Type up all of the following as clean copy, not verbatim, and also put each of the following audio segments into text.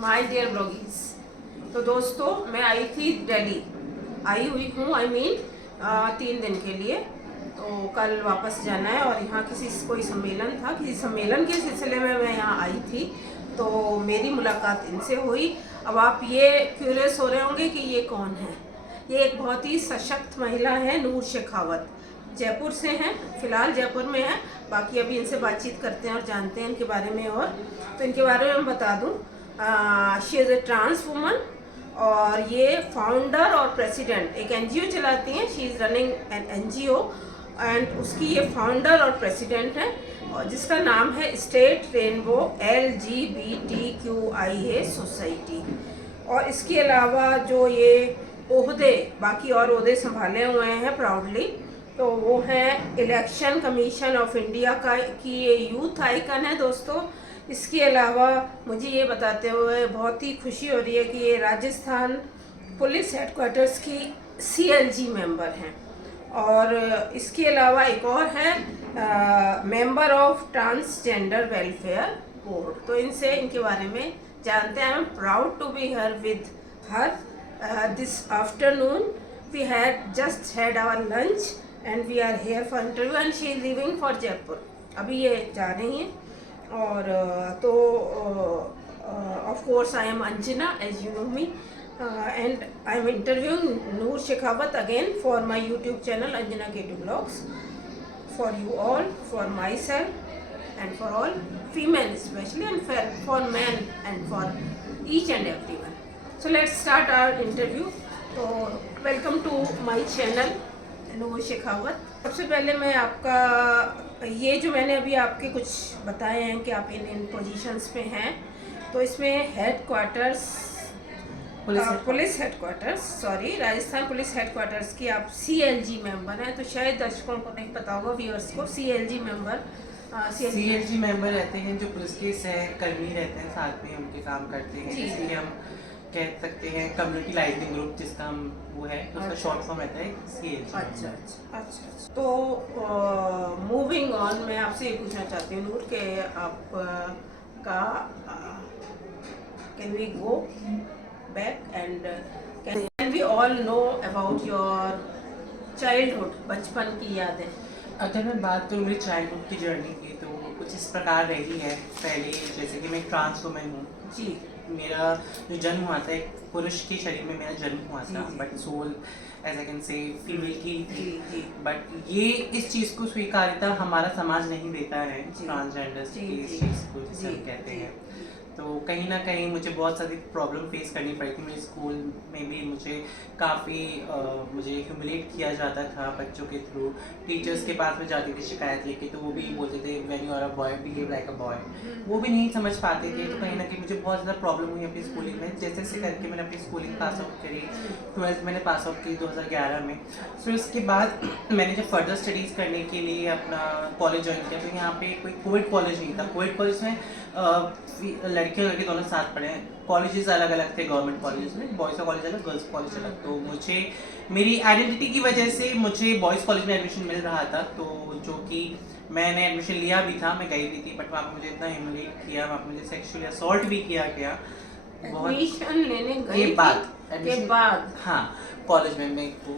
My dear ब्लॉगीज। तो दोस्तों, मैं आई थी दिल्ली, आई हुई हूँ I mean 3 दिन के लिए। तो कल वापस जाना है और यहाँ कोई सम्मेलन था, किसी सम्मेलन के सिलसिले में मैं यहाँ आई थी। तो मेरी मुलाकात इनसे हुई। अब आप ये क्यूरियस हो रहे होंगे कि ये कौन है। ये एक बहुत ही सशक्त महिला है, नूर शेखावत। जयपुर से हैं, फ़िलहाल जयपुर में हैं। बाकी अभी इनसे बातचीत करते हैं और जानते हैं इनके बारे में। और तो इनके बारे में मैं बता दूं, she is a trans woman और ये फाउंडर और प्रेसिडेंट एक NGO चलाती हैं। She is running an NGO and उसकी ये फाउंडर और प्रेसिडेंट हैं, और जिसका नाम है स्टेट रेनबो LGBTQIA सोसाइटी। और इसके अलावा जो ये ओहदे, बाकी और ओहदे संभाले हुए हैं प्राउडली, तो वो है इलेक्शन कमीशन ऑफ इंडिया की ये यूथ आइकन है दोस्तों। इसके अलावा मुझे ये बताते हुए बहुत ही खुशी हो रही है कि ये राजस्थान पुलिस हेडक्वार्टर्स की CLG मेंबर हैं। और इसके अलावा एक और है member of transgender welfare board. तो इनके बारे में जानते हैं। I am proud to be here with her this afternoon. We had just had our lunch and we are here for interview and she is leaving for Jaipur। अभी ये जा रही हैं। और तो of course I am Anjana, as you know me, and I am interviewing Noor Shekhawat again for my YouTube channel Anjana K2 Vlogs, for you all, for myself and for all female especially, and for men and for each and everyone. So let's start our interview. तो welcome to my channel नूर शेखावत। सबसे पहले मैं आपका ये जो मैंने अभी आपके कुछ बताए हैं कि आप इन पोजीशंस पे हैं, तो इसमें headquarters police headquarters Rajasthan police headquarters की आप CLG मेंबर हैं। तो शायद दर्शकों को नहीं पता होगा, व्यूअर्स को। CLG मेंबर रहते हैं जो पुलिस के सहकर्मी रहते हैं, साथ में उनके काम करते हैं। इसलिए हम कह सकते हैं कम्युनिटी लाइजनिंग ग्रुप, जिसका हम वो है, उसका शॉर्ट फॉर्म रहता है CLG। अच्छा। तो मूविंग ऑन, मैं आपसे ये पूछना चाहती हूँ नूर के आप का can we go back and can we all know about your childhood, बचपन की यादें। अगर मैं बात करूँ मेरी चाइल्डहुड की जर्नी की, तो कुछ इस प्रकार रही है। पहले जैसे कि मैं एक ट्रांस वुमन हूँ जी। मेरा जो जन्म हुआ था, एक पुरुष के शरीर में मेरा जन्म हुआ था, but soul as I can say female की। बट ये इस चीज़ को स्वीकार्यता हमारा समाज नहीं देता है, ट्रांसजेंडर्स की इस चीज़ को जिसे हम कहते हैं। तो कहीं ना कहीं मुझे बहुत सारी प्रॉब्लम फेस करनी पड़ी थी। मेरे स्कूल में भी मुझे काफ़ी मुझे ह्यूमिलेट किया जाता था बच्चों के थ्रू। टीचर्स के पास में जाती थी शिकायत लेके, तो वो भी बोलते थे when you are a boy behave like a boy. वो भी नहीं समझ पाते थे। तो कहीं ना कहीं मुझे बहुत ज़्यादा प्रॉब्लम हुई अपनी स्कूलिंग में। जैसे जैसे करके मैंने अपनी स्कूलिंग पास आउट करी, 12th मैंने पास आउट की 2011 में। फिर उसके बाद मैंने जब फर्दर स्टडीज़ करने के लिए अपना कॉलेज ज्वाइन किया, तो यहाँ पे कोई कोविड कॉलेज नहीं था। कोविड कॉलेज में लड़के और लड़के दोनों साथ पढ़े हैं। कॉलेजेस अलग अलग थे गवर्नमेंट कॉलेजेस में, बॉयज़ का कॉलेज अलग, गर्ल्स कॉलेज अलग। तो मुझे मेरी आइडेंटिटी की वजह से मुझे बॉयज़ कॉलेज में एडमिशन मिल रहा था, तो जो कि मैंने एडमिशन लिया भी था, मैं गई भी थी। बट वहाँ पर मुझे इतना ह्यूमिलेट किया, वहाँ पर मुझे सेक्सुअली असॉल्ट भी किया गया। एडमिशन लेने गए के बाद हाँ, कॉलेज में मैं तो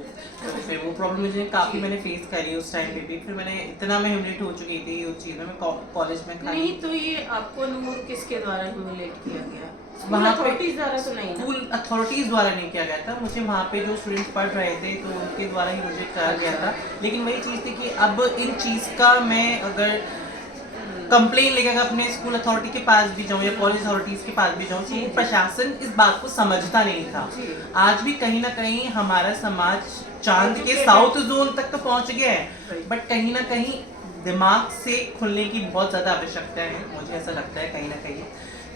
फिर वो प्रॉब्लम मुझे काफ़ी मैंने फेस करी उस टाइम पे भी। फिर मैंने इतना मैं ह्यूमिलेट हो चुकी थी उस चीज़ में, मैं कॉलेज में नहीं। तो ये आपको नूर किसके द्वारा ह्यूमिलेट किया गया? वहाँ अथॉरिटीज द्वारा तो नहीं? स्कूल अथॉरिटीज़ द्वारा नहीं किया गया था। मुझे वहाँ पे जो स्टूडेंट्स पढ़ रहे थे तो उनके द्वारा ही मुझे करा गया था। लेकिन वही चीज़ थी कि अब इन चीज़ का मैं अगर कंप्लेन लेकर अपने स्कूल अथॉरिटी के पास भी जाऊँ या कॉलेज अथॉरिटीज़ के पास भी जाऊँ, तो प्रशासन इस बात को समझता नहीं था। आज भी कहीं ना कहीं हमारा समाज चांद के साउथ जोन तक तो पहुँच गया है, बट कहीं ना कहीं दिमाग से खुलने की बहुत ज़्यादा आवश्यकता है, मुझे ऐसा लगता है कहीं ना कहीं।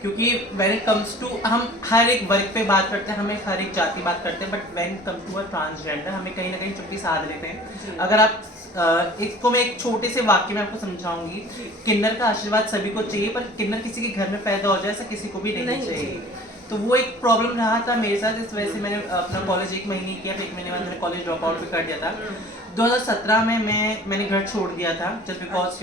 क्योंकि व्हेन इट कम्स टू, हम हर एक वर्ग पे बात करते हैं, हमें हर एक जाति बात करते हैं, but when it comes to a transgender हमें कहीं ना कहीं चुप्पी साध लेते हैं। अगर आप इसको मैं एक छोटे से वाक्य में आपको समझाऊंगी। किन्नर का आशीर्वाद सभी को चाहिए, पर किन्नर किसी के घर में पैदा हो जाए ऐसा किसी को भी नहीं चाहिए। तो वो एक प्रॉब्लम रहा था मेरे साथ। इस वजह से मैंने अपना कॉलेज 1 महीने किया, फिर 1 महीने बाद मैंने कॉलेज ड्रॉप आउट भी कर दिया था। 2017 में मैंने घर छोड़ दिया था जस्ट बिकॉज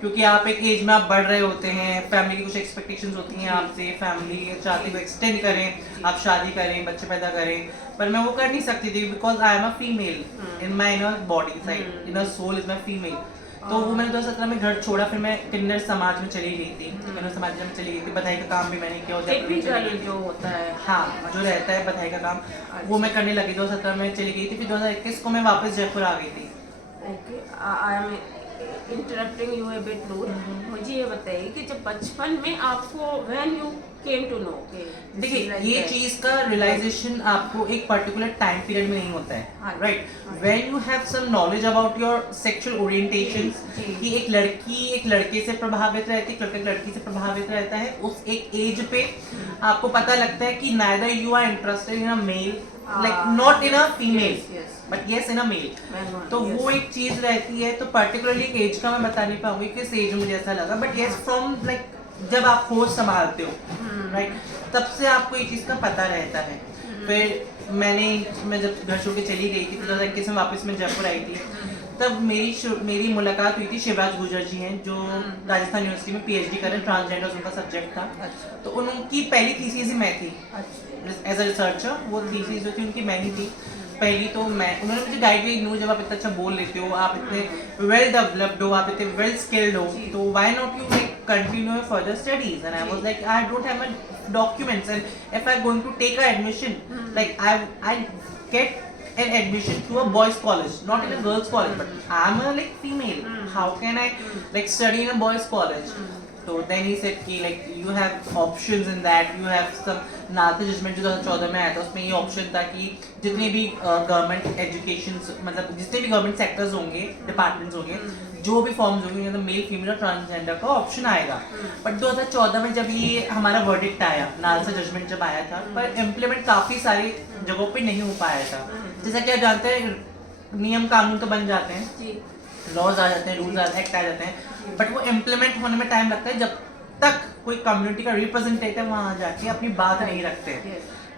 क्योंकि आप एक एज में आप बढ़ रहे होते हैं, फैमिली की कुछ एक्सपेक्टेशंस होती हैं आपसे, फैमिली चाहती है एक्सटेंड करें, आप शादी करें, बच्चे पैदा करें, पर मैं वो कर नहीं सकती थी because I am a female in my inner body, like inner soul is my female. तो वो मैंने 2017 में घर छोड़ा, फिर मैं किन्नर समाज में चली गई थी, किन्नर समाज में चली गई थी, बधाई का काम भी मैंने किया, जो होता है हाँ जो रहता है बधाई का काम, वो मैं करने लगी। 2017 में चली गई थी, फिर 2021 को मैं वापस जयपुर आ गई थी। Okay, I am interrupting you a bit Noor. मुझे ये बताइए कि जब बचपन में आपको when you came to know, देखिए ये चीज का रियलाइजेशन आपको एक पर्टिकुलर टाइम पीरियड में नहीं होता है, right? When you have some knowledge about your sexual orientations, कि एक लड़की एक लड़के से प्रभावित रहती है, एक लड़का एक लड़की से प्रभावित रहता है, उस एक एज पे आपको पता लगता है कि neither you are interested in a male, like not in a female but yes in a male. तो वो एक चीज रहती है। तो पर्टिकुलरली एज का मैं बता नहीं पाऊंगी किस एज में मुझे ऐसा लगा, बट यस फ्रॉम लाइक जब आप होश संभालते हो, राइट, तब से आपको ये चीज का पता रहता है। फिर मैं जब घर छोड़ के चली गई थी 2021 में वापस मैं जयपुर आई थी, तब मेरी मुलाकात हुई थी शिवराज गुर्जर जी हैं जो राजस्थान यूनिवर्सिटी में पीएचडी कर रहे हैं, ट्रांसजेंडर्स उनका सब्जेक्ट था। तो उनकी पहली थीसिस ही मैं थी एज अ रिसर्चर, वो थीसिस जो थी उनकी मैं ही थी पहली। तो उन्होंने मुझे गाइड किया, नो जब आप इतना अच्छा बोल लेते हो, आप इतने वेल डेवलप्ड हो, आप इतने वेल स्किल्ड हो, तो why not you like continue your further studies. And I was like I don't have my documents and if I am going to take a admission, like I get an admission to a boys college, not in a girls college, but I'm a like female, how can I like study in a boys college? So then he said कि like you have options in that, you have some NALSA judgment जो 2014 में आया था, उसमें ये option था कि जितने भी गवर्नमेंट एजुकेशन मतलब जितने भी गवर्नमेंट सेक्टर्स होंगे, डिपार्टमेंट्स होंगे, जो भी फॉर्म्स होंगे, मतलब मेल फीमेल और ट्रांसजेंडर का ऑप्शन आएगा। बट 2014 में जब ये हमारा वर्डिक्ट आया, नालसा जजमेंट जब आया था, पर इम्प्लीमेंट काफ़ी सारी जगहों पे नहीं हो पाया था। जैसा कि आप जानते हैं नियम कानून तो बन जाते हैं, लॉज आ जाते हैं, रूल्स एक्ट आ जाते हैं, बट वो इम्प्लीमेंट होने में टाइम लगता है जब तक कोई कम्युनिटी का रिप्रेजेंटेटिव वहाँ जाके अपनी बात नहीं रखते।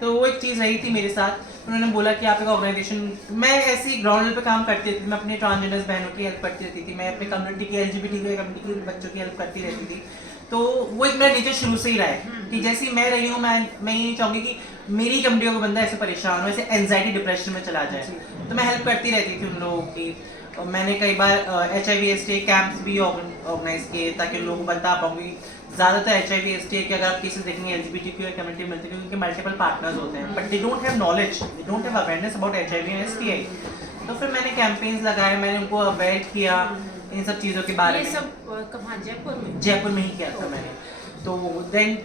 तो वो एक चीज़ रही थी मेरे साथ। उन्होंने बोला कि आप एक ऑर्गेनाइजेशन, मैं ऐसी ग्राउंड लेवल पे काम करती रहती थी, मैं अपने ट्रांसजेंडर्स बहनों की हेल्प करती रहती थी, मैं अपनी कम्युनिटी की LGBT कम्युनिटी के बच्चों की हेल्प करती रहती थी। तो वो एक मेरा नेचर शुरू से ही रहा है कि जैसी मैं रही हूँ, मैं ये नहीं चाहूँगी कि मेरी कम्युनिटी का बंदा ऐसे परेशान हो, ऐसे एंजाइटी डिप्रेशन में चला जाए। तो मैं हेल्प करती रहती थी उन लोगों की। और मैंने कई बार HIV/AIDS कैंप्स भी ऑर्गेनाइज किए ताकि लोगों को बता पाऊंगी। ज़्यादातर HIV/AIDS के अगर आप केसेस देखेंगे LGBTQ कम्युनिटी मिलती है क्योंकि मल्टीपल पार्टनर्स होते हैं, but they don't have knowledge, they don't have awareness about HIV and STI। तो फिर मैंने कैंपेन्स लगाए, मैंने उनको अवेयर किया इन सब चीज़ों के बारे में। ये सब कहाँ, जयपुर में? जयपुर में ही किया था मैंने। तो देन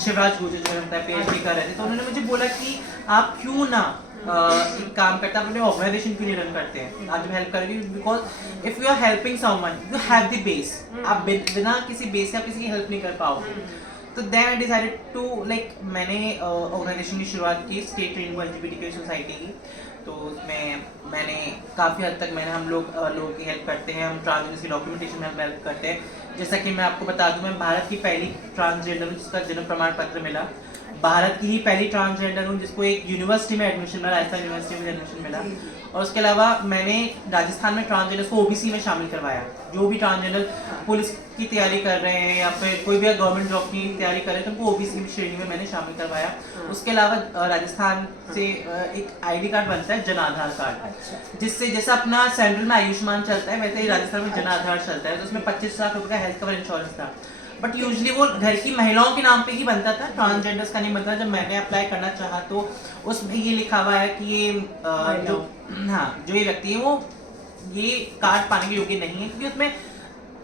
शिवराज गुर्जर जो होता है PhD कर रहे थे, तो उन्होंने मुझे बोला कि आप क्यों ना एक काम करते हैं, अपने ऑर्गेनाइजेशन क्यों नहीं रन करते हैं, आप जब हेल्प करेंगे, because if you are helping someone you have the base, आप बिना किसी बेस से आप किसी की हेल्प नहीं कर पाओगे। तो then I decided to like मैंने ऑर्गेनाइजेशन की शुरुआत की स्टेट रेनबो LGBTQ सोसाइटी की। तो उसमें मैंने काफ़ी हद तक हम लोगों की हेल्प करते हैं, हम ट्रांसजेंडर्स की डॉक्यूमेंटेशन में हेल्प करते हैं। जैसा कि मैं आपको बता दूं, मैं भारत की पहली ट्रांसजेंडर हूँ जिसका जन्म प्रमाण पत्र मिला, भारत की ही पहली ट्रांसजेंडर हूँ जिसको एक यूनिवर्सिटी में एडमिशन मिला, राजस्थान यूनिवर्सिटी में एडमिशन मिला। और उसके अलावा मैंने राजस्थान में ट्रांसजेंडर्स को OBC में शामिल करवाया। जो भी ट्रांसजेंडर पुलिस की तैयारी कर रहे हैं या फिर कोई भी गवर्नमेंट जॉब की तैयारी कर रहे हैं तो उनको OBC श्रेणी में मैंने शामिल करवाया। उसके अलावा राजस्थान से एक ID कार्ड बनता है, जन आधार कार्ड, जिससे जैसा अपना सेंट्रल में आयुष्मान चलता है वैसे ही राजस्थान में जन आधार चलता है। तो उसमें 25 लाख रुपये का हेल्थ कवर इंश्योरेंस था, बट यूजली वो घर की महिलाओं के नाम पे ही बनता था, ट्रांसजेंडर्स का नहीं बनता। जब मैंने अप्लाई करना चाहा तो उसमें ये लिखा हुआ है कि ये जो ये व्यक्ति है वो ये कार्ड पाने के योग्य नहीं है, क्योंकि उसमें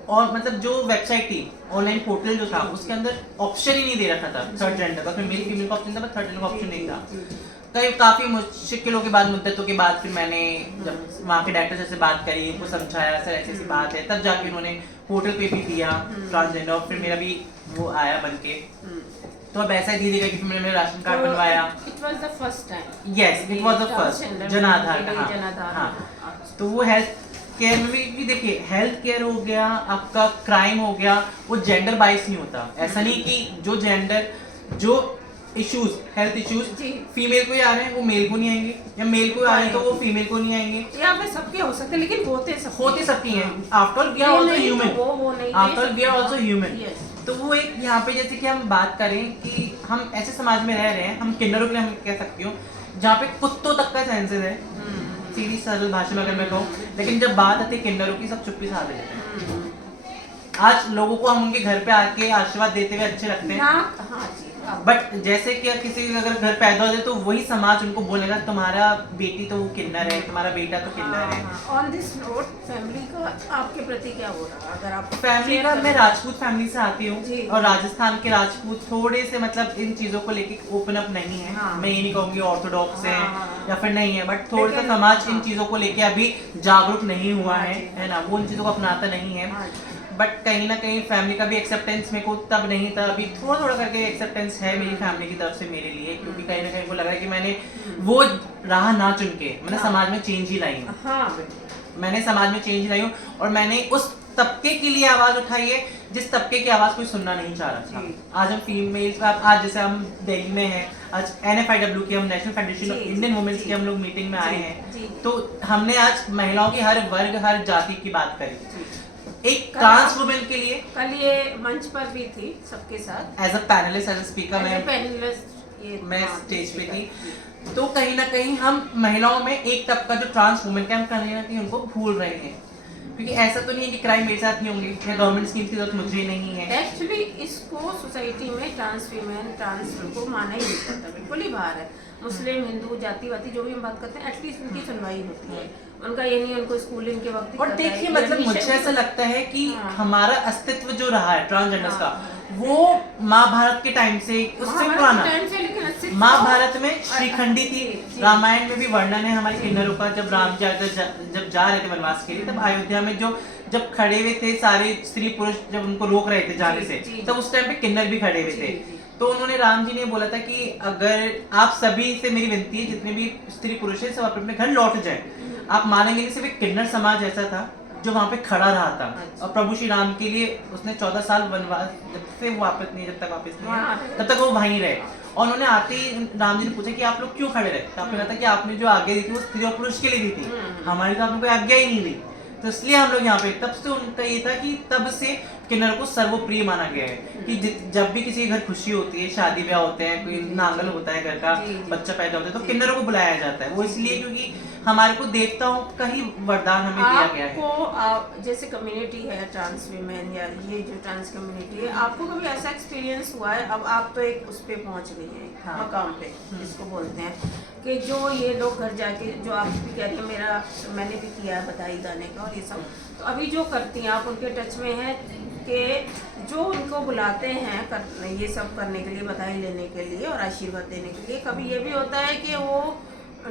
और मतलब जो वेबसाइट थी, ऑनलाइन पोर्टल जो था, उसके अंदर ऑप्शन ही नहीं दे रखा था थर्ड जेंडर का। उसमें मेल फीमेल का ऑप्शन था, बट थर्ड जेंडर का ऑप्शन नहीं था। काफ़ी मुश्किलों के बाद, मुद्दतों के बाद फिर मैंने जब वहाँ के डायरेक्टर से बात करी, उनको समझाया सर ऐसी बात है, तब जाके उन्होंने पोर्टल पे भी दिया ट्रांसजेंडर, और फिर मेरा भी वो आया बनके। तो अब ऐसा धीरे धीरे मैंने मेरा राशन कार्ड बनवाया। It was the first time? Yes, it was the first Jan Aadhaar का। हाँ, तो वो हेल्थ केयर में भी देखिए, हेल्थ केयर हो गया, आपका क्राइम हो गया, वो जेंडर बाइस नहीं होता। ऐसा नहीं कि जो जेंडर जो इश्यूज, हेल्थ इश्यूज जी। फीमेल को ही आ रहे हैं, वो मेल को नहीं आएंगे, या मेल को आ रहे हैं तो वो फीमेल को नहीं आएंगे। या फिर सबके हो सकते हैं, लेकिन होते सबकी हैं। After all we are also human, वो नहीं, after all we are also human. Yes. तो वो एक यहाँ पे जैसे कि हम बात करें कि हम ऐसे समाज में रह रहे हैं, हम किन्नरों के लिए हम कह सकती हूँ, जहाँ पे कुत्तों तक का सेंसेस है, सीधी सरल भाषा में अगर मैं कहूँ, लेकिन जब बात आती है किन्नरों की, सब चुप्पी साध लेते हैं। आज लोगों को हम उनके घर पे आके आशीर्वाद देते हुए अच्छे लगते हैं, हाँ जी, बट जैसे कि किसी के अगर घर पैदा हो जाए तो वही समाज उनको बोलेगा तुम्हारा बेटी तो वो किन्नर है, तुम्हारा बेटा तो किन्नर है। ऑन दिस नोट फैमिली का आपके प्रति क्या हो रहा है, अगर आप फैमिली का, मैं राजपूत फैमिली से आती जी। हूँ और राजस्थान के राजपूत थोड़े से मतलब इन चीजों को लेके ओपन अप नहीं है। हाँ। मैं ये नहीं कहूँगी ऑर्थोडॉक्स है हाँ। या फिर नहीं है, बट थोड़ा सा लेकिन- समाज इन हाँ। चीजों को लेके अभी जागरूक नहीं हुआ हाँ है, जी। है ना, वो उन चीजों को अपनाता नहीं है। हाँ जी। बट कहीं ना कहीं फैमिली का भी एक्सेप्टेंस मेरे को तब नहीं था, अभी थोड़ा थोड़ा करके एक्सेप्टेंस है मेरी फैमिली की तरफ से मेरे लिए, क्योंकि कहीं ना कहीं को लग रहा है कि मैंने वो राह ना चुन के मैंने हाँ। समाज में चेंज ही लाई हूँ, हाँ बिल्कुल। मैंने समाज में चेंज लाई हूँ और मैंने उस तबके के लिए आवाज उठाई है जिस तबके की आवाज कोई सुनना नहीं चाह रहा था। जी। आज हम फीमेल, आज जैसे हम दिल्ली में हैं, आज NFIW की, हम नेशनल फेडरेशन ऑफ जी, इंडियन वुमेन्स जी। की हम लोग मीटिंग में आए जी, हैं, जी। तो हमने आज महिलाओं की हर वर्ग हर जाति की बात करी। जी। एक ट्रांस वुमेन के लिए कल ये मंच पर भी थी सबके साथ, as a panellist, as a speaker As a मैं panelist, ये मैं हाँ, स्टेज पे speaker, थी। जी। तो कहीं ना कहीं हम महिलाओं में एक तबका जो ट्रांस वुमेन का, हम कहीं ना कहीं उनको भूल रहे हैं, क्योंकि ऐसा तो नहीं है कि क्राइम मेरे साथ नहीं होंगे या गवर्नमेंट स्कीम की जरूरत मुझे नहीं है। एक्चुअली इसको सोसाइटी में ट्रांस वीमेन, ट्रांस को माना ही नहीं करता, बिल्कुल ही बाहर है। मुस्लिम, हिंदू, जातिवादी जो भी हम बात करते हैं, एटलीस्ट उनकी सुनवाई होती है, उनका ये नहीं, उनको स्कूलिंग के वक्त और देखिए मतलब मुझे ऐसा लगता है कि हाँ। हमारा अस्तित्व जो रहा है ट्रांसजेंडर्स हाँ। का, वो महाभारत के टाइम से, उससे पुराना। महाभारत में श्रीखंडी थी, जी। रामायण में भी वर्णन है हमारे किन्नरों का, जब राम जी जब जा रहे थे वनवास के लिए, तब अयोध्या में जब खड़े हुए थे सारे स्त्री पुरुष, जब उनको रोक रहे थे जाने जी, से, जी। तब उस टाइम पे किन्नर भी खड़े हुए जी, थे। जी। तो उन्होंने, राम जी ने बोला था कि अगर आप सभी से मेरी विनती है, जितने भी स्त्री पुरुष है सब अपने अपने घर लौट जाएं। आप मानेंगे नहीं, सिर्फ एक किन्नर समाज ऐसा था जो वहां पे खड़ा रहा था, अच्छा। और प्रभु श्री राम के लिए उसने 14 साल वनवास, जब से वो वापस नहीं, जब तक वापस नहीं वहाँ आए, रहे। तब तक वो वहीं रहे। और उन्होंने आते ही राम जी ने पूछा कि आप लोग क्यों खड़े रहे, तो आपने कहा था कि आपने जो आज्ञा दी थी वो स्त्री और पुरुष के लिए दी थी, हमारी तो आपने कोई आज्ञा ही नहीं दी, तो इसलिए हम लोग यहाँ पे। तब से उनका ये था कि तब से किन्नर को सर्वप्रिय माना गया है, कि जब भी किसी के घर खुशी होती है, शादी ब्याह होते हैं, कोई नांगल होता है घर का, जी, जी। बच्चा पैदा होता है, तो किन्नरों को बुलाया जाता है। वो इसलिए क्योंकि हमारे को देवताओं का ही वरदान हमें दिया गया है। आपको आप जैसे कम्युनिटी है ट्रांस वीमेन या ये जो ट्रांस कम्युनिटी है, आपको कभी ऐसा एक्सपीरियंस हुआ है, अब आप तो एक उस पे पहुंच गई हैं, हाँ। मकाम पे जिसको बोलते हैं, कि जो ये लोग घर जाके, जो आप भी कह रही हैं, मैंने भी किया है बधाई दाने का और ये सब, तो अभी जो करती हैं आप उनके टच में हैं, कि जो उनको बुलाते हैं ये सब करने के लिए, बधाई लेने के लिए और आशीर्वाद देने के लिए, कभी ये भी होता है कि वो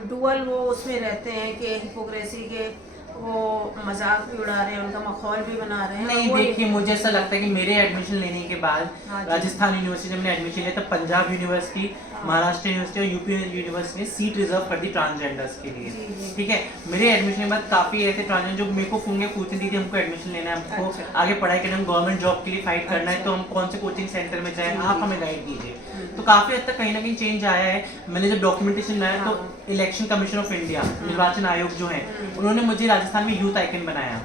डुअल वो उसमें रहते हैं कि हिपोक्रेसी के, वो मजाक भी उड़ा रहे हैं, उनका मखौल भी बना रहे हैं। नहीं, वो देखिए मुझे ऐसा लगता है कि मेरे एडमिशन लेने के बाद हाँ जी। राजस्थान यूनिवर्सिटी में एडमिशन लिया, तब पंजाब यूनिवर्सिटी, महाराष्ट्र यूनिवर्सिटी और यूपी यूनिवर्सिटी ने सीट रिजर्व कर दी ट्रांसजेंडर्स के लिए। जी, जी। ठीक है, मेरे एडमिशन के बाद काफी ऐसे ट्रांसजेंडर जो मेरे को फोन के पूछने दी थी, हमको एडमिशन लेना है, हमको अच्छा। आगे पढ़ाई करना है, गवर्नमेंट जॉब के लिए फाइट करना है, अच्छा। तो हम कौन से कोचिंग सेंटर में जाए, जी, आप जी। हमें गाइड कीजिए। तो काफी हद तक कहीं ना कहीं चेंज आया है। मैंने जब डॉक्यूमेंटेशन बनाया हाँ। तो इलेक्शन कमीशन ऑफ इंडिया, निर्वाचन आयोग जो है, उन्होंने मुझे राजस्थान में यूथ आइकन बनाया।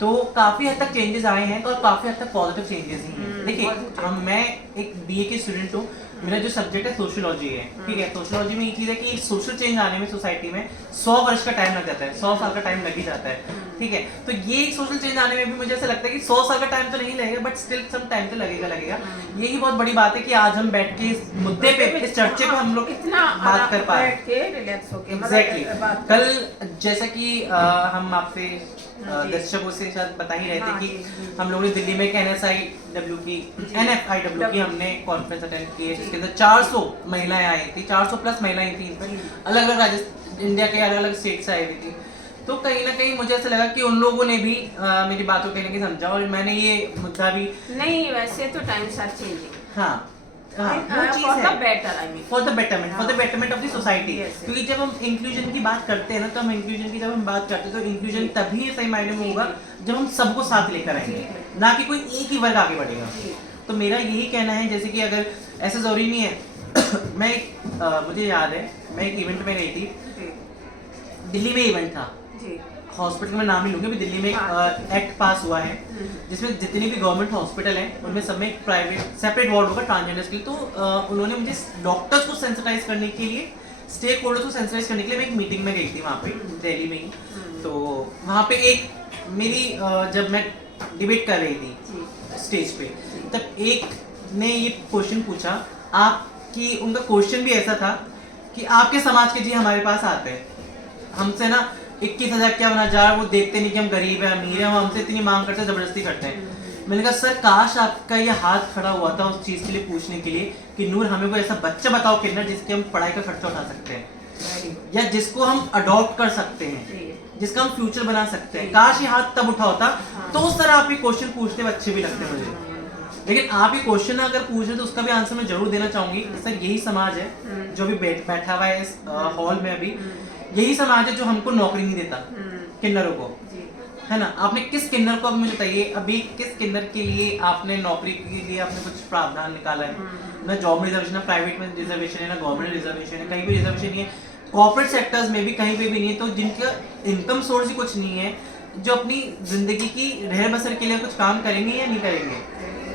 तो काफी हद तक चेंजेस आए हैं और काफी हद तक पॉजिटिव चेंजेस ही हैं। देखिए positive। मैं एक बीए की स्टूडेंट हूँ, मेरा जो सब्जेक्ट है सोशियोलॉजी है, ठीक है। सोशियोलॉजी में ये चीज़ है कि एक सोशल चेंज आने में सोसाइटी में 100 वर्ष का टाइम लग जाता है, 100 साल का टाइम लग ही जाता है, ठीक है। तो ये एक सोशल चेंज आने में भी मुझे ऐसा लगता है कि 100 साल का टाइम तो नहीं लगेगा, बट स्टिल सम टाइम तो लगेगा। यही बहुत बड़ी बात है कि आज हम बैठ के इस मुद्दे पे, इस चर्चे पे हम लोग इतना बात कर पा रहे हैं। बैठ के रिलैक्स होके, एग्जैक्टली। बात कल जैसा कि हम आपसे जी। दर्शकों से शायद बता ही रहे थे हाँ, कि जी, जी। हम लोगों ने दिल्ली में एक NFIW की W हमने कॉन्फ्रेंस अटेंड की है, जिसके अंदर 400 महिलाएं आई थी, 400 प्लस महिलाएं थी, अलग अलग राजस्थान, इंडिया के अलग अलग स्टेट से आई हुई थी। तो कहीं ना कहीं मुझे ऐसा लगा कि उन लोगों ने भी मेरी बातों को कहीं ना कहीं समझा, और मैंने ये मुद्दा भी, नहीं, वैसे तो टाइम साथ चेंजिंग, हाँ वो चीज़ फॉर द है, better, I mean for the betterment of the society. Yes, yes. क्योंकि जब हम इंक्लूजन की बात करते हैं ना, तो हम इंक्लूजन की जब हम बात करते हैं तो इंक्लूजन तभी सही मायने में होगा जब हम सबको साथ लेकर आएंगे, ना कि कोई एक ही वर्ग आगे बढ़ेगा। तो मेरा यही कहना है, जैसे कि अगर ऐसा जरूरी नहीं है मुझे याद है मैं एक इवेंट में गई थी, जी दिल्ली में इवेंट था, जी हॉस्पिटल में नाम नहीं लूंगी, अभी दिल्ली में एक एक्ट पास हुआ है जिसमें जितने भी गवर्नमेंट हॉस्पिटल हैं उनमें सब में एक प्राइवेट सेपरेट वार्ड होगा ट्रांसजेंडर्स के लिए। तो उन्होंने मुझे डॉक्टर्स को सेंसिटाइज करने के लिए, स्टेक होल्डर्स को सेंसिटाइज करने के लिए मैं एक मीटिंग में गई थी वहाँ पे दिल्ली में ही। तो वहाँ पे एक मेरी जब मैं डिबेट कर रही थी स्टेज पे, तब एक ने ये क्वेश्चन पूछा, आपकी उनका क्वेश्चन भी ऐसा था कि आपके समाज के जी हमारे पास आते हैं, हमसे ना 21,000 क्या बना जा, वो देखते नहीं कि हम गरीब हैं अमीर हैं, हम हमसे इतनी मांग करते हैं, जबरदस्ती करते हैं। मैंने कहा सर काश आपका ये हाथ खड़ा हुआ था उस चीज़ के लिए पूछने के लिए कि नूर हमें कोई ऐसा बच्चा बताओ किन्नर जिसके हम पढ़ाई का खर्चा उठा सकते हैं या जिसको हम अडॉप्ट कर सकते हैं, जिसका हम फ्यूचर बना सकते हैं। काश ये हाथ तब उठा होता तो उस तरह आप ये क्वेश्चन पूछते हुए अच्छे भी लगते मुझे। लेकिन आप ये क्वेश्चन अगर पूछ रहे तो उसका भी आंसर मैं जरूर देना चाहूंगी कि सर यही समाज है जो अभी बैठा हुआ है इस हॉल में, अभी यही समाज है जो हमको नौकरी नहीं देता किन्नरों को, है ना। आपने किस किन्नर को, अब मुझे बताइए अभी किस किन्नर के लिए आपने नौकरी के लिए आपने कुछ प्रावधान निकाला है? ना जॉब में रिजर्वेशन, ना प्राइवेट में रिजर्वेशन है, ना गवर्नमेंट रिजर्वेशन है, कहीं भी रिजर्वेशन नहीं है, कॉर्पोरेट सेक्टर्स में भी कहीं पे भी नहीं है। तो जिनका इनकम सोर्स ही कुछ नहीं है, जो अपनी जिंदगी की रह बसर के लिए कुछ काम करेंगे या नहीं करेंगे,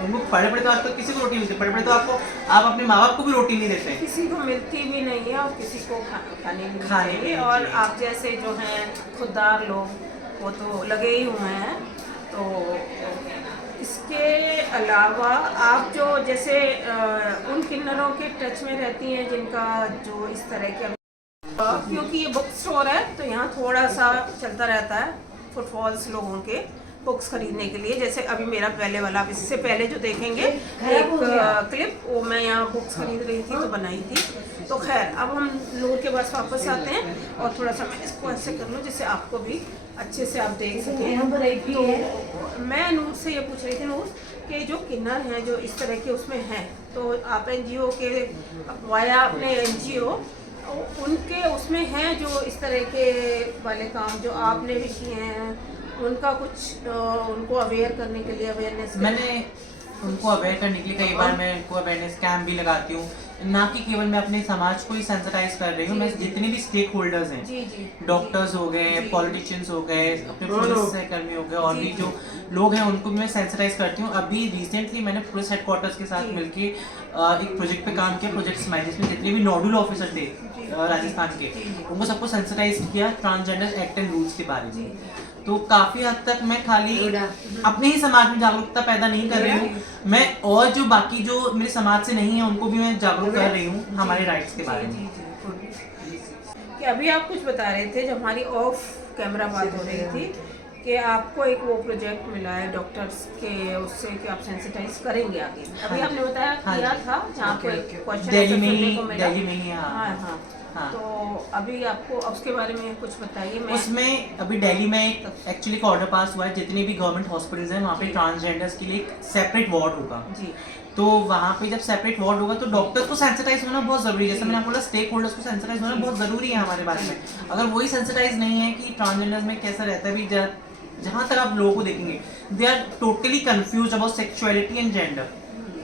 उनको पढ़े पढ़े तो आज तक किसी को रोटी मिलती, पढ़े पढ़े तो आपको आप अपने माँ बाप को भी रोटी नहीं देते, किसी को मिलती भी नहीं है और किसी को खाने भी नहीं। और आप जैसे जो हैं खुददार लोग वो तो लगे ही हुए हैं। तो इसके अलावा आप जो जैसे उन किन्नरों के टच में रहती हैं जिनका जो इस तरह के, क्योंकि ये बुक स्टोर है तो यहाँ थोड़ा सा चलता रहता है फुटफॉल्स लोगों के बुक्स खरीदने के लिए। जैसे अभी मेरा पहले वाला, अब इससे पहले जो देखेंगे एक क्लिप, वो मैं यहाँ बुक्स खरीद रही थी तो बनाई थी। तो खैर अब हम नूर के पास वापस आते हैं और थोड़ा सा मैं इसको ऐसे कर लूँ जिससे आपको भी अच्छे से आप देख सकें। तो मैं नूर से ये पूछ रही थी, नूर कि जो किन्नर हैं जो इस तरह के उसमें हैं, तो आप NGO के वाया अपने NGO उनके उसमें हैं जो इस तरह के वाले काम जो आपने भी किए हैं, उनका कुछ उनको अवेयर करने के लिए अवेयरनेस मैंने उनको अवेयर करने के लिए कई बार मैं उनको अवेयरनेस कैंप भी लगाती हूँ, ना कि केवल मैं अपने समाज को ही सेंसिटाइज कर रही हूँ, मैं जितने भी स्टेक होल्डर्स हैं, डॉक्टर्स हो गए, पॉलिटिशियंस हो गए, अपने पुलिस सहकर्मी हो गए, और भी जो लोग हैं उनको भी मैं सेंसिटाइज करती हूँ। अभी रिसेंटली मैंने पुलिस हेडक्वार्टर्स के साथ मिलके एक प्रोजेक्ट पे काम किया, प्रोजेक्ट स्माइल, जिसमें जितने भी नोडल ऑफिसर थे राजस्थान के, उनको सबको सेंसिटाइज किया ट्रांसजेंडर एक्ट एंड रूल्स के बारे में। तो काफी हद तक मैं खाली अपने ही समाज में जागरूकता पैदा नहीं कर रही हूँ, मैं और जो बाकी जो मेरे समाज से नहीं है उनको भी मैं जागरूक कर रही हूँ हमारे राइट्स के बारे में। कि अभी आप कुछ बता रहे थे जब हमारी ऑफ कैमरा बात हो रही थी कि आपको एक वो प्रोजेक्ट मिला है डॉक्टर्स के उससे कि आप सेंसिटाइज करेंगे आगे। अभी आपने बताया किया था जहाँ पे क्वेश्चन दिल्ली में ही। हाँ। तो अभी आपको उसके बारे में कुछ बताइए। उसमें अभी दिल्ली में एक एक्चुअली का ऑर्डर पास हुआ है, जितने भी गवर्नमेंट हॉस्पिटल्स हैं वहाँ पे ट्रांसजेंडर्स के लिए एक सेपरेट वार्ड होगा जी। तो वहाँ पे जब सेपरेट वार्ड होगा तो डॉक्टर्स को सेंसिटाइज होना बहुत जरूरी है, जैसे मैंने आपको बोला स्टेक होल्डर्स को सेंसिटाइज होना बहुत जरूरी है हमारे बारे में। अगर वही सेंसिटाइज नहीं है कि ट्रांसजेंडर्स में कैसा रहता है, भी जहाँ तक आप लोगों को देखेंगे they are totally confused about sexuality and gender,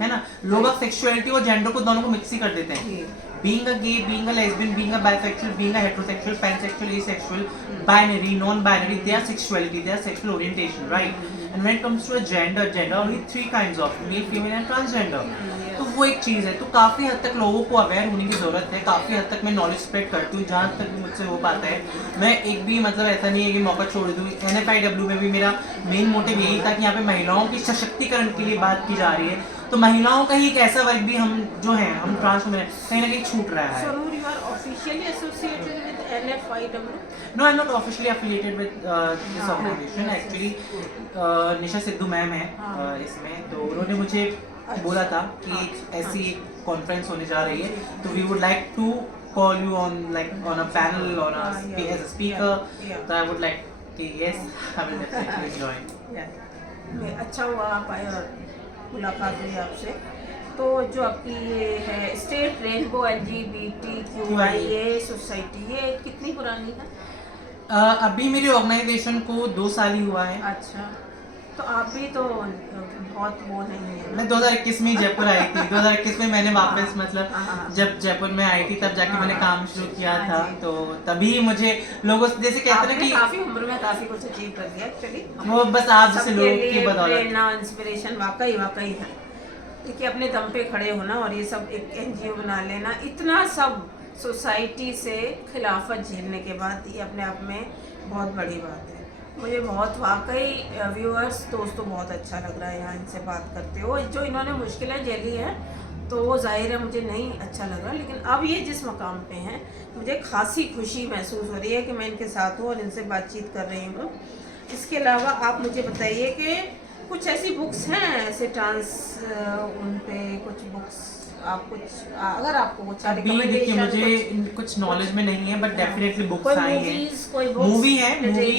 है ना। लोग अब सेक्सुअलिटी और जेंडर को दोनों को मिक्स ही कर देते हैं, being a gay, being a lesbian, being a bisexual, being a heterosexual, pansexual, asexual, binary, non-binary, they are sexuality, they are sexual orientation, right? And when it comes to a gender only 3 kinds of male, female and transgender. तो वो एक चीज़ है। तो काफ़ी हद तक लोगों को अवेयर होने की ज़रूरत है, काफ़ी हद तक मैं नॉलेज स्प्रेड करती हूँ जहाँ तक मुझसे हो पाता है। मैं एक भी मतलब ऐसा नहीं है कि मौका छोड़ दूँ। NFIW में भी मेरा मेन मोटिव यही था कि यहाँ पे महिलाओं की सशक्तिकरण के लिए बात की जा रही है, तो महिलाओं का ही एक ऐसा वर्ग भी हम जो है हम ट्रांस में कहीं ना कहीं छूट रहा है। So you are officially associated with NFIW? No, I'm not officially affiliated with this organization. Actually, Nisha Sidhu ma'am है इसमें, तो उन्होंने मुझे बोला था कि ऐसी कॉन्फ्रेंस होने जा रही है, तो we would like to call you on a panel or as a speaker. So I would like कि yes, I will definitely join. अच्छा हुआ आप आए और मुलाकात हुई आपसे। तो जो आपकी ये है स्टेट रेनबो LGBTQIA सोसाइटी, ये कितनी पुरानी है? अभी मेरे ऑर्गेनाइजेशन को 2 साल ही हुआ है। अच्छा। तो आप भी तो बहुत वो नहीं है ना। मैं 2021 में ही जयपुर आई थी। 2021 में मैंने वापस हाँ, मतलब हाँ, जब जयपुर में आई थी तब जाके मैंने काम शुरू किया हाँ था, जी। तो तभी मुझे लोगों से जैसे कहते हैं आपने ना काफी उम्र में काफी कुछ अचीव कर लिया एक्चुअली। कि वो बस आप जैसे सबके लोगों की लिए बदौलत। प्रेरणा इंस्पिरेशन वाकई वाकई है। देखिए अपने दम पे खड़े होना और ये सब एक एनजीओ बना लेना, इतना सब सोसाइटी से खिलाफत झेलने के बाद ये अपने आप में बहुत बड़ी बात है। मुझे बहुत वाकई व्यूअर्स दोस्तों बहुत अच्छा लग रहा है यहाँ इनसे बात करते हो। जो इन्होंने मुश्किलें झेली हैं तो वो जाहिर है मुझे नहीं अच्छा लगा, लेकिन अब ये जिस मकाम पे हैं मुझे खासी खुशी महसूस हो रही है कि मैं इनके साथ हूँ और इनसे बातचीत कर रही हूँ। इसके अलावा आप मुझे बताइए कि कुछ ऐसी बुक्स हैं ऐसे उन पे कुछ बुक्स आप कुछ अगर आपको कुछ अभी देखिए मुझे कुछ नॉलेज में नहीं है, बट डेफिनेटली बुक्स आई हैं। मूवी है, मूवी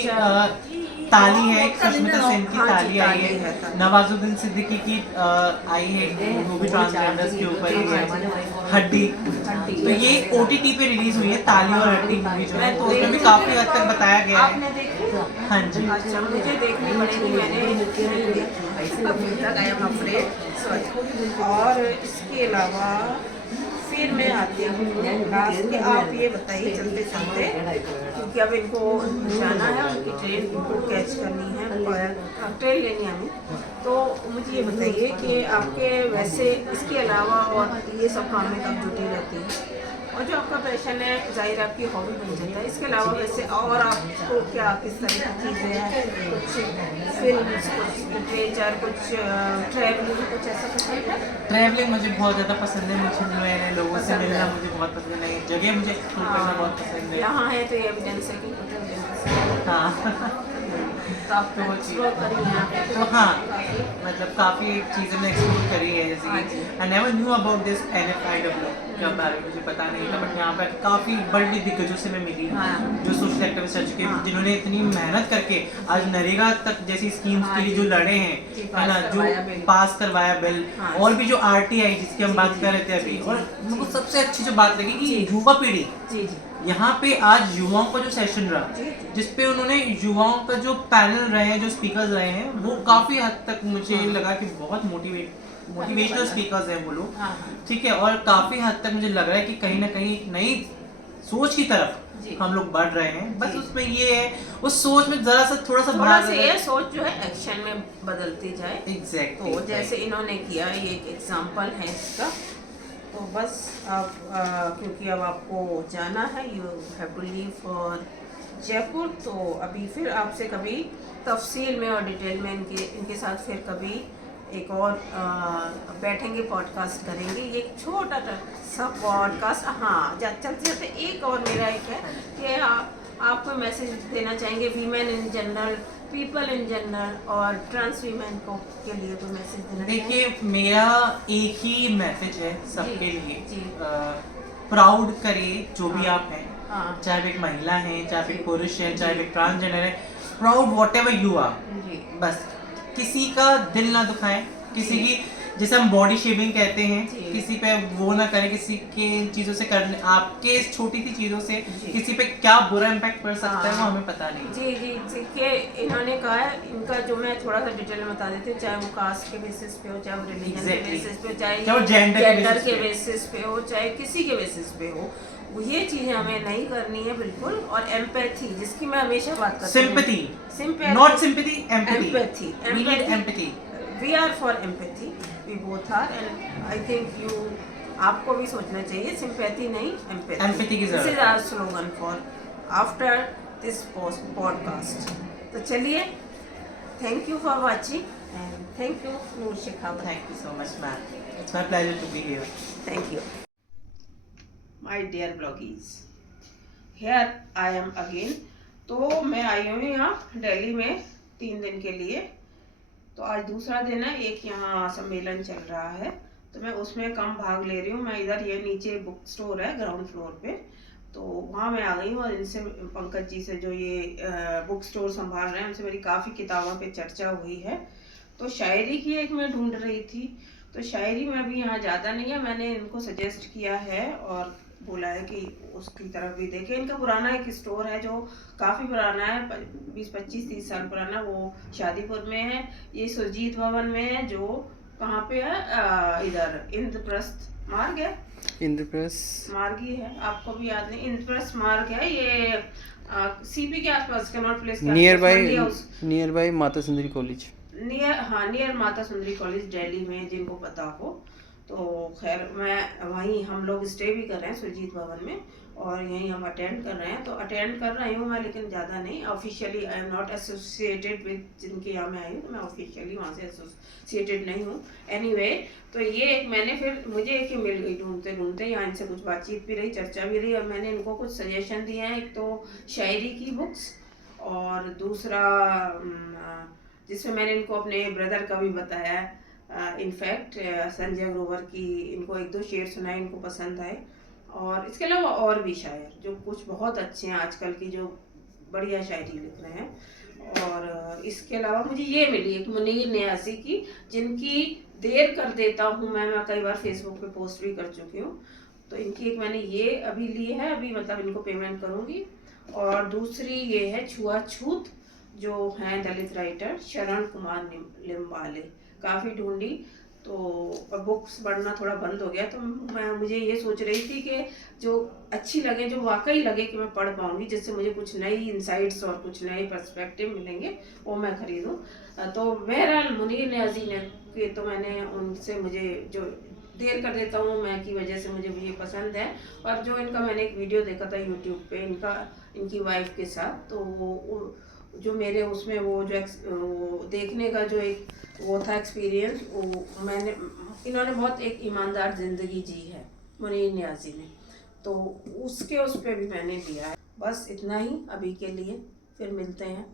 ताली है, सुष्मिता सेन की ताली आई है, नवाजुद्दीन सिद्दीकी की आई है मूवी ट्रांसजेंडर्स के ऊपर ही है, हड्डी। तो ये OTT पे रिलीज हुई है ताली और हड्डी मूवी जो है, तो उसमें भी काफी हद तक बताया गया है। आपने देखी? हाँ जी। अच्छा मुझे देखनी पड़ेगी, मैंने नहीं देखी अभी तक, आई एम अफ्रेड। और इसके अलावा फिर मैं आती हूँ लास्ट के, आप ये बताइए चलते चलते, क्योंकि अब इनको जाना है, उनकी ट्रेन को कैच करनी है, ट्रेन लेनी है हमें। तो मुझे ये बताइए कि आपके वैसे इसके अलावा और ये सब काम में कब जुटी रहती है, और जो आपका पैशन है जाहिर आपकी हॉबी बन जाता है, इसके अलावा वैसे और आपको क्या किस तरह की चीज़ें हैं, कुछ फिल्म, कुछ लिटरेचर, कुछ ट्रैवलिंग, कुछ ऐसा पसंद है? ट्रैवलिंग मुझे बहुत ज़्यादा पसंद है, मुझे नए नए लोगों से मिलना मुझे बहुत पसंद है, जगह मुझे एक्सप्लोर करना बहुत पसंद है। यहाँ है तो ये एविडेंस है कि कुछ एविडेंस है। हाँ तो आप तो वो एक्सप्लोर करिए यहाँ पे। तो हाँ, मतलब काफ़ी चीज़ें मैं एक्सप्लोर करी है, जैसे कि I never knew about this NFIW के बारे में मुझे पता नहीं था, बट यहाँ पर काफ़ी बड़ी दिग्गजों से मैं मिली, जो सोशल एक्टिविस्ट रह चुके हैं, जिन्होंने इतनी मेहनत करके आज नरेगा तक जैसी स्कीम्स के लिए जो लड़े हैं, है ना, जो पास करवाया बिल, और भी जो RTI जिसकी हम बात कर रहे थे अभी, और मुझको सबसे अच्छी जो बात लगी कि युवा पीढ़ी यहाँ पे आज युवाओं का जो सेशन रहा, जिसपे उन्होंने युवाओं का जो पैनल रहे हैं, जो स्पीकर्स रहे हैं, वो काफी हद तक मुझे लगा कि बहुत मोटिवेशनल स्पीकर्स हैं वो लोग, ठीक है, और काफी हद तक मुझे लग रहा है कि कहीं ना कहीं नई सोच की तरफ हम लोग बढ़ रहे हैं। बस उसमें ये है, उस सोच में जरा सा थोड़ा सा ये सोच जो है एक्शन में बदलती जाए। एग्जैक्टली, तो जैसे इन्होंने किया, ये एक एग्जाम्पल है इसका। तो बस आप क्योंकि अब आपको जाना है, you have to leave for Jaipur, तो अभी फिर आपसे कभी तफसील में और डिटेल में इनके साथ फिर कभी एक और बैठेंगे, पॉडकास्ट करेंगे। ये एक छोटा सा पॉडकास्ट, हाँ चलते चलते एक और मेरा एक है कि आपको मैसेज देना चाहेंगे women in general, people in general और ट्रांस वीमेन को के लिए कोई मैसेज देना? देखिए मेरा एक ही मैसेज है सबके लिए, प्राउड करिए जो भी आप हैं, चाहे एक महिला है, चाहे एक पुरुष है, चाहे एक ट्रांसजेंडर है, proud whatever you are, बस किसी का दिल ना दुखाएं, किसी की जैसे हम बॉडी शेमिंग कहते हैं, किसी पे वो ना करें, किसी के चीजों से करने, आपके इस छोटी सी चीजों से किसी पे क्या बुरा इम्पैक्ट पड़ सकता है वो हमें पता नहीं। जी कि इन्होंने कहा है, इनका जो मैं थोड़ा सा डिटेल में बता देती हूँ, चाहे वो कास्ट के बेसिस पे हो, चाहे वो रिलीजन के बेसिस पे हो, चाहे जेंडर के बेसिस पे हो, चाहे किसी के बेसिस पे हो, ये चीजें हमें नहीं करनी है बिल्कुल। और एम्पैथी, जिसकी मैं हमेशा बात करती हूँ, sympathy, not sympathy, empathy, we need empathy, we are for empathy, we both are, and I think आपको भी सोचना चाहिए, सिंपैथी नहीं एम्पैथी की जरूरत है। This is our slogan for after this podcast. तो चलिए, thank you for watching and thank you Noor Shekhawat. Thank you so much ma'am, it's my pleasure to be here. Thank you my dear bloggies, here I am again. तो मैं आई हूँ यहाँ दिल्ली में 3 दिन के लिए। तो आज दूसरा दिन है, एक यहाँ सम्मेलन चल रहा है, तो मैं उसमें कम भाग ले रही हूँ। मैं इधर, ये नीचे बुक स्टोर है ग्राउंड फ्लोर पे, तो वहाँ मैं आ गई हूँ। और इनसे, पंकज जी से जो ये बुक स्टोर संभाल रहे हैं, उनसे मेरी काफ़ी किताबों पे चर्चा हुई है। तो शायरी की एक मैं ढूंढ रही थी, तो शायरी में अभी यहाँ ज़्यादा नहीं है, मैंने इनको सजेस्ट किया है। और बोला है कि उसकी तरफ भी देखें। इनका पुराना एक स्टोर है जो काफ़ी पुराना है, 20-25-30 साल पुराना, वो शादीपुर में है। ये सुरजीत भवन में है, जो कहाँ पे है, इधर इंद्रप्रस्थ मार्ग है, इंद्रप्रस्थ मार्ग ही है, आपको भी याद नहीं, इंद्रप्रस्थ मार्ग है ये, सीपी के आसपास, कनॉट प्लेस के near by Mata Sundari college, near Mata Sundari college Delhi में, जिनको पता हो। तो खैर मैं वहीं, हम लोग स्टे भी कर रहे हैं सुरजीत भवन में, और यहीं हम अटेंड कर रहे हैं। तो अटेंड कर रही हूँ मैं, लेकिन ज़्यादा नहीं, officially I am not associated with, जिनके यहाँ मैं आई हूँ तो मैं ऑफिशियली वहाँ से एसोसिएटेड नहीं हूँ। एनीवे, तो ये एक मैंने, फिर मुझे एक ही मिल गई ढूंढते ढूंढते, यहाँ इनसे कुछ बातचीत भी रही, चर्चा भी रही, और मैंने इनको कुछ सजेशन दिए हैं। एक तो शायरी की बुक्स, और दूसरा जिसमें मैंने इनको अपने ब्रदर का भी बताया, इनफैक्ट संजय ग्रोवर की, इनको 1-2 शेर सुनाए, इनको पसंद आए। और इसके अलावा और भी शायर जो कुछ बहुत अच्छे हैं आजकल की, जो बढ़िया शायरी लिख रहे हैं। और इसके अलावा मुझे ये मिली एक मुनीर न्यासी की, जिनकी देर कर देता हूँ मैं कई बार फेसबुक पे पोस्ट भी कर चुकी हूँ। तो इनकी एक मैंने ये अभी ली है, अभी मतलब इनको पेमेंट करूँगी। और दूसरी ये है छुआछूत, जो हैं दलित राइटर शरण कुमार लिम्बाले, काफ़ी ढूंढी तो बुक्स पढ़ना थोड़ा बंद हो गया। तो मुझे ये सोच रही थी कि जो अच्छी लगे, जो वाकई लगे कि मैं पढ़ पाऊँगी, जिससे मुझे कुछ नई इंसाइट्स और कुछ नए पर्सपेक्टिव मिलेंगे, वो मैं ख़रीदूँ। तो बहरहाल मुनीर न्याज़ी ने के, तो मैंने उनसे, मुझे जो देर कर देता हूँ मैं की वजह से मुझे ये पसंद है। और जो इनका मैंने एक वीडियो देखा था यूट्यूब पे, इनकी वाइफ के साथ, तो वो जो मेरे उसमें वो जो देखने का जो एक वो था एक्सपीरियंस, वो मैंने, इन्होंने बहुत एक ईमानदार ज़िंदगी जी है मुनीर न्याज़ी ने, तो उसके उस पर भी मैंने लिया है। बस इतना ही अभी के लिए, फिर मिलते हैं।